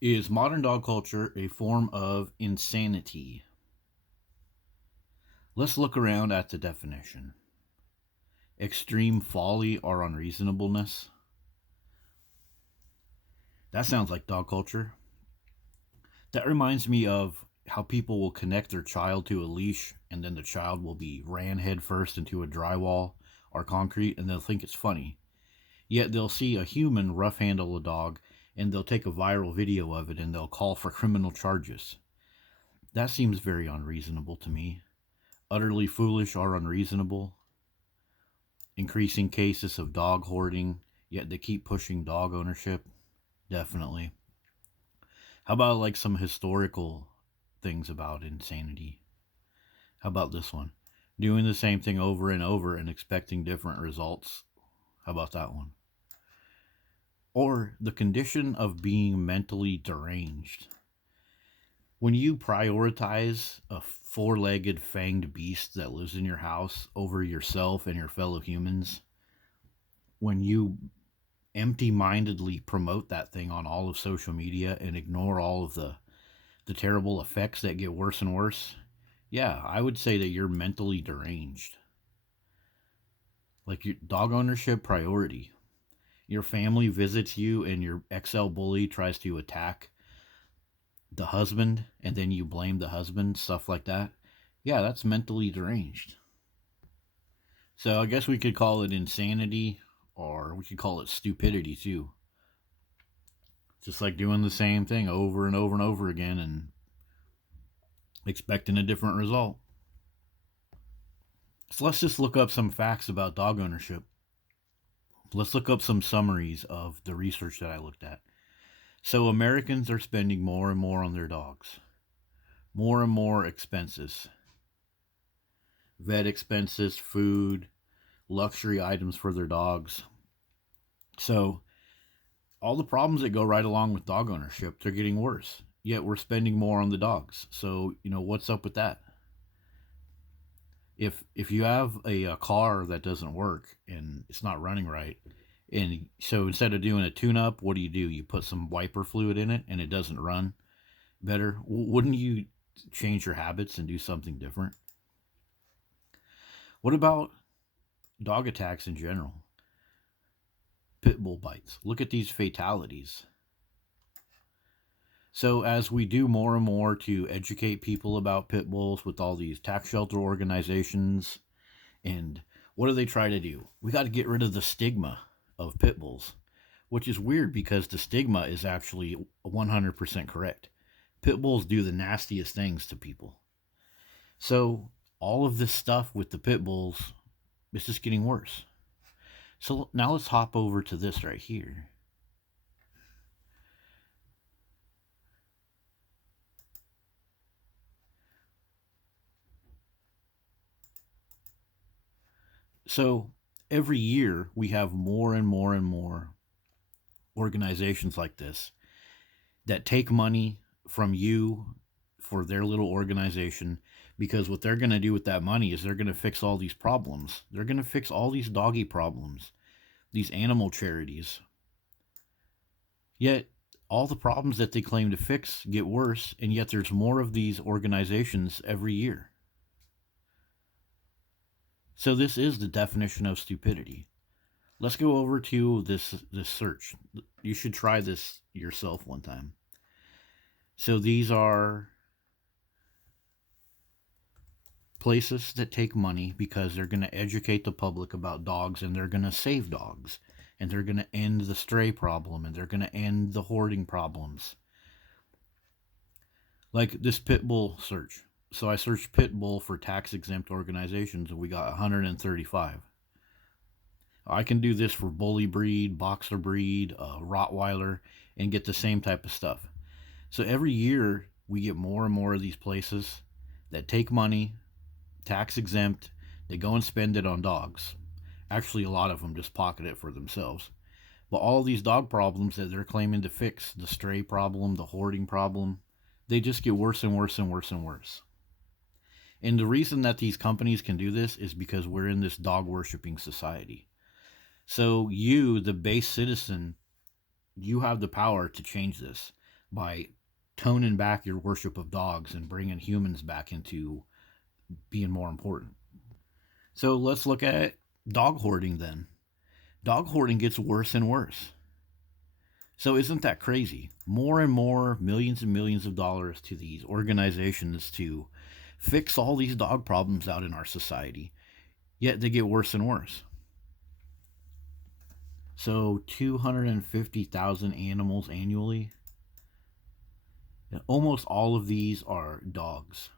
Is modern dog culture a form of insanity? Let's look around at the definition. Extreme folly or unreasonableness. That sounds like dog culture. That reminds me of how people will connect their child to a leash and then the child will be ran headfirst into a drywall or concrete and they'll think it's funny. Yet they'll see a human rough handle a dog and they'll take a viral video of it and they'll call for criminal charges. That seems very unreasonable to me. Utterly foolish or unreasonable. Increasing cases of dog hoarding, yet they keep pushing dog ownership. Definitely. How about like some historical things about insanity? How about this one? Doing the same thing over and over and expecting different results. How about that one? Or the condition of being mentally deranged. When you prioritize a four-legged fanged beast that lives in your house over yourself and your fellow humans, when you empty-mindedly promote that thing on all of social media and ignore all of the terrible effects that get worse and worse, yeah, I would say that you're mentally deranged. Like your dog ownership priority. Your family visits you and your XL bully tries to attack the husband and then you blame the husband, stuff like that. Yeah, that's mentally deranged. So I guess we could call it insanity or we could call it stupidity too. Just like doing the same thing over and over and over again and expecting a different result. So let's just look up some facts about dog ownership. Let's look up some summaries of the research that I looked at. So Americans are spending more and more on their dogs. More and more expenses. Vet expenses, food, luxury items for their dogs. So all the problems that go right along with dog ownership, they're getting worse. Yet we're spending more on the dogs. So, what's up with that? If you have a car that doesn't work and it's not running right, and so instead of doing a tune-up, what do? You put some wiper fluid in it and it doesn't run better. Wouldn't you change your habits and do something different? What about dog attacks in general? Pit bull bites. Look at these fatalities. So as we do more and more to educate people about pit bulls with all these tax shelter organizations, and what do they try to do? We got to get rid of the stigma of pit bulls, which is weird because the stigma is actually 100% correct. Pit bulls do the nastiest things to people. So all of this stuff with the pit bulls is just getting worse. So now let's hop over to this right here. So every year we have more and more and more organizations like this that take money from you for their little organization, because what they're going to do with that money is they're going to fix all these problems. They're going to fix all these doggy problems, these animal charities. Yet all the problems that they claim to fix get worse, and yet there's more of these organizations every year. So this is the definition of stupidity. Let's go over to this search. You should try this yourself one time. So these are places that take money because they're going to educate the public about dogs and they're going to save dogs and they're going to end the stray problem and they're going to end the hoarding problems. Like this pit bull search. So I searched pit bull for tax exempt organizations and we got 135. I can do this for bully breed, boxer breed, Rottweiler, and get the same type of stuff. So every year we get more and more of these places that take money, tax exempt, they go and spend it on dogs. Actually, a lot of them just pocket it for themselves. But all these dog problems that they're claiming to fix, the stray problem, the hoarding problem, they just get worse and worse and worse and worse. And the reason that these companies can do this is because we're in this dog worshipping society. So you, the base citizen, you have the power to change this. by toning back your worship of dogs and bringing humans back into being more important. So let's look at dog hoarding then. Dog hoarding gets worse and worse. So isn't that crazy? More and more millions and millions of dollars to these organizations to fix all these dog problems out in our society, yet they get worse and worse. So 250,000 animals annually. Almost all of these are dogs.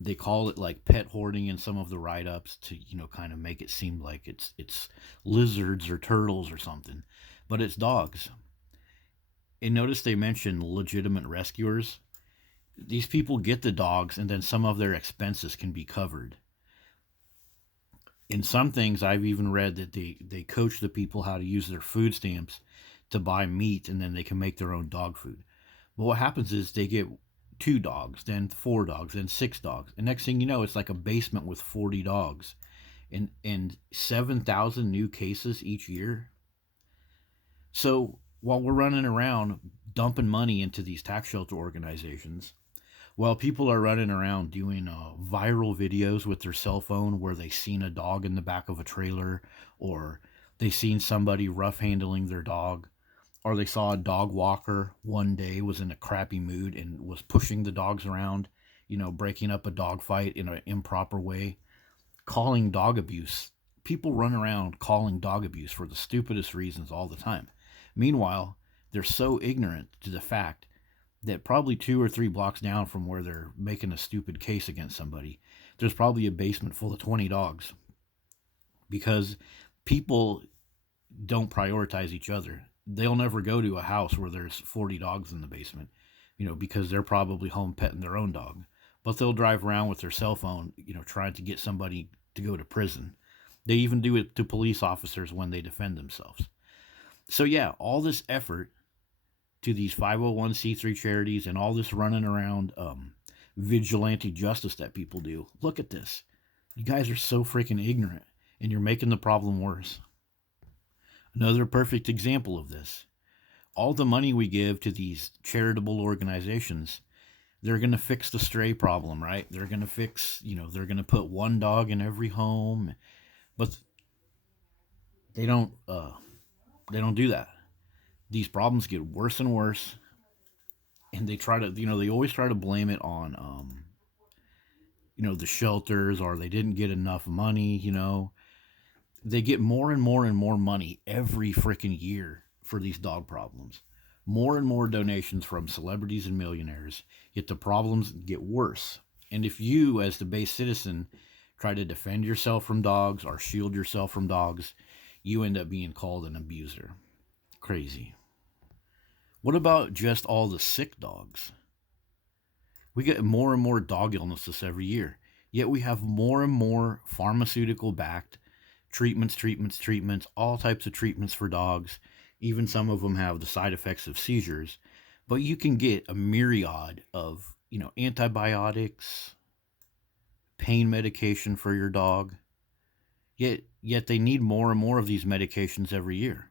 They call it like pet hoarding in some of the write-ups to kind of make it seem like it's lizards or turtles or something, but it's dogs. And notice they mention legitimate rescuers. These people get the dogs, and then some of their expenses can be covered. In some things, I've even read that they coach the people how to use their food stamps to buy meat, and then they can make their own dog food. But what happens is they get 2 dogs, then 4 dogs, then 6 dogs. And next thing you know, it's like a basement with 40 dogs and 7,000 new cases each year. So while we're running around dumping money into these tax shelter organizations, while people are running around doing viral videos with their cell phone where they seen a dog in the back of a trailer, or they seen somebody rough handling their dog, or they saw a dog walker one day was in a crappy mood and was pushing the dogs around, breaking up a dog fight in an improper way, calling dog abuse. People run around calling dog abuse for the stupidest reasons all the time. Meanwhile, they're so ignorant to the fact that probably 2 or 3 blocks down from where they're making a stupid case against somebody, there's probably a basement full of 20 dogs. Because people don't prioritize each other. They'll never go to a house where there's 40 dogs in the basement, because they're probably home petting their own dog. But they'll drive around with their cell phone, trying to get somebody to go to prison. They even do it to police officers when they defend themselves. So yeah, all this effort to these 501c3 charities and all this running around vigilante justice that people do. Look at this. You guys are so freaking ignorant, and you're making the problem worse. Another perfect example of this. All the money we give to these charitable organizations, they're going to fix the stray problem, right? They're going to fix, they're going to put 1 dog in every home, but they don't do that. These problems get worse and worse, and they try to, they always try to blame it on, the shelters, or they didn't get enough money. They get more and more and more money every freaking year for these dog problems. More and more donations from celebrities and millionaires, yet the problems get worse. And if you, as the base citizen, try to defend yourself from dogs or shield yourself from dogs, you end up being called an abuser. Crazy. What about just all the sick dogs? We get more and more dog illnesses every year, yet we have more and more pharmaceutical-backed treatments, all types of treatments for dogs. Even some of them have the side effects of seizures. But you can get a myriad of, antibiotics, pain medication for your dog. Yet they need more and more of these medications every year.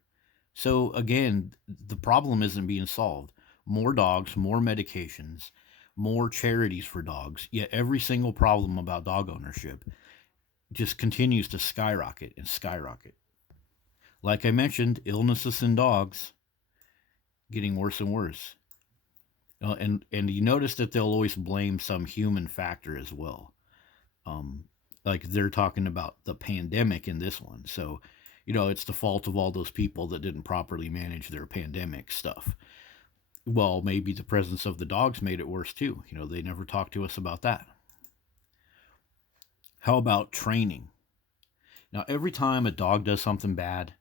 So again, the problem isn't being solved. More dogs, more medications, more charities for dogs. Yet every single problem about dog ownership just continues to skyrocket and skyrocket. Like I mentioned, illnesses in dogs getting worse and worse. And you notice that they'll always blame some human factor as well. Like they're talking about the pandemic in this one. So, it's the fault of all those people that didn't properly manage their pandemic stuff. Well, maybe the presence of the dogs made it worse too. They never talked to us about that. How about training? Now, every time a dog does something bad,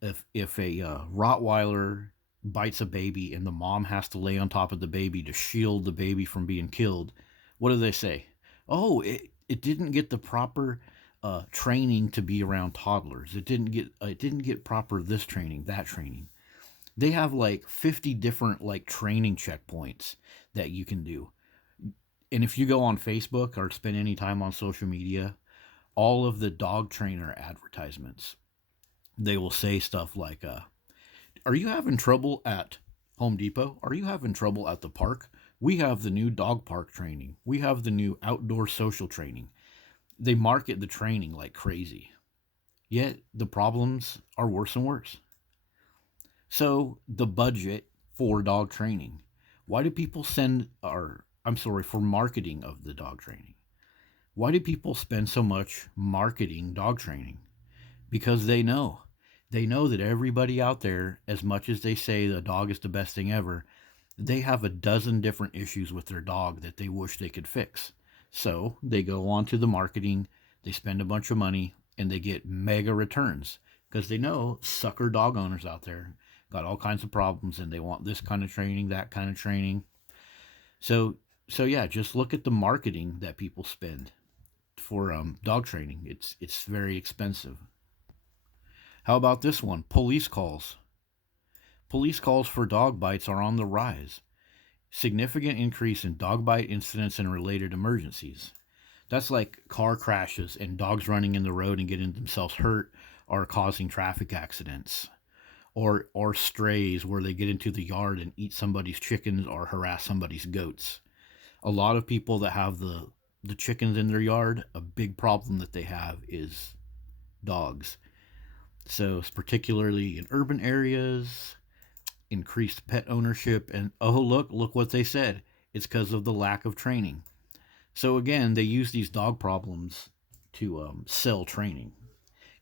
if a Rottweiler bites a baby and the mom has to lay on top of the baby to shield the baby from being killed, what do they say? Oh, it didn't get the proper training to be around toddlers. It didn't get proper this training, that training. They have like 50 different like training checkpoints that you can do. And if you go on Facebook or spend any time on social media, all of the dog trainer advertisements, they will say stuff like, Are you having trouble at Home Depot? Are you having trouble at the park? We have the new dog park training. We have the new outdoor social training. They market the training like crazy. Yet the problems are worse and worse. So the budget for dog training. Why do people send or I'm sorry, for marketing of the dog training? Why do people spend so much marketing dog training? Because they know. They know that everybody out there, as much as they say the dog is the best thing ever, they have a dozen different issues with their dog that they wish they could fix. So they go on to the marketing, they spend a bunch of money, and they get mega returns because they know sucker dog owners out there got all kinds of problems and they want this kind of training, that kind of training. So so yeah, just look at the marketing that people spend for dog training. It's very expensive. How about this one? Police calls. Police calls for dog bites are on the rise. Significant increase in dog bite incidents and related emergencies. That's like car crashes and dogs running in the road and getting themselves hurt or causing traffic accidents. Or strays where they get into the yard and eat somebody's chickens or harass somebody's goats. A lot of people that have the chickens in their yard, a big problem that they have is dogs. So it's particularly in urban areas, increased pet ownership, and oh look what they said. It's because of the lack of training. So again, they use these dog problems to sell training.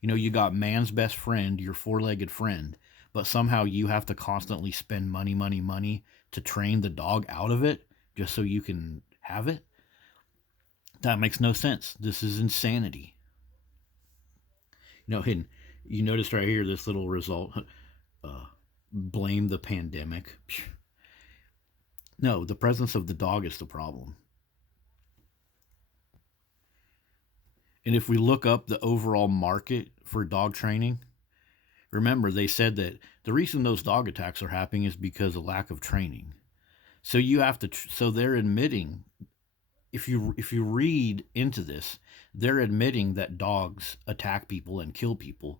You know, you got man's best friend, your four-legged friend, but somehow you have to constantly spend money, money, money to train the dog out of it just so you can have it. That makes no sense. This is insanity. You know, and you notice right here this little result. Blame the pandemic. No, the presence of the dog is the problem. And if we look up the overall market for dog training, remember they said that the reason those dog attacks are happening is because of lack of training. So you have to. So they're admitting, if you read into this, they're admitting that dogs attack people and kill people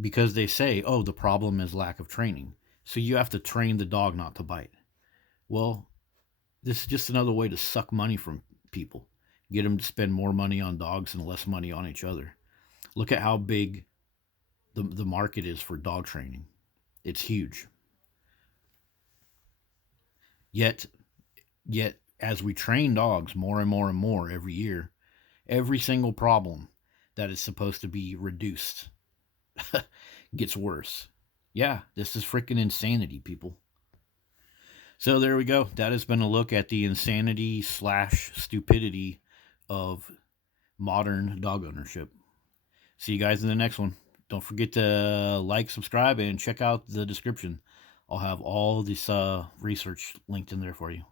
because they say, oh, the problem is lack of training. So you have to train the dog not to bite. Well, this is just another way to suck money from people, get them to spend more money on dogs and less money on each other. Look at how big the market is for dog training. It's huge. Yet, yet, as we train dogs more and more and more every year, every single problem that is supposed to be reduced gets worse. Yeah, this is freaking insanity, people. So there we go. That has been a look at the insanity slash stupidity of modern dog ownership. See you guys in the next one. Don't forget to like, subscribe, and check out the description. I'll have all this research linked in there for you.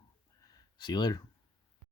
See you later.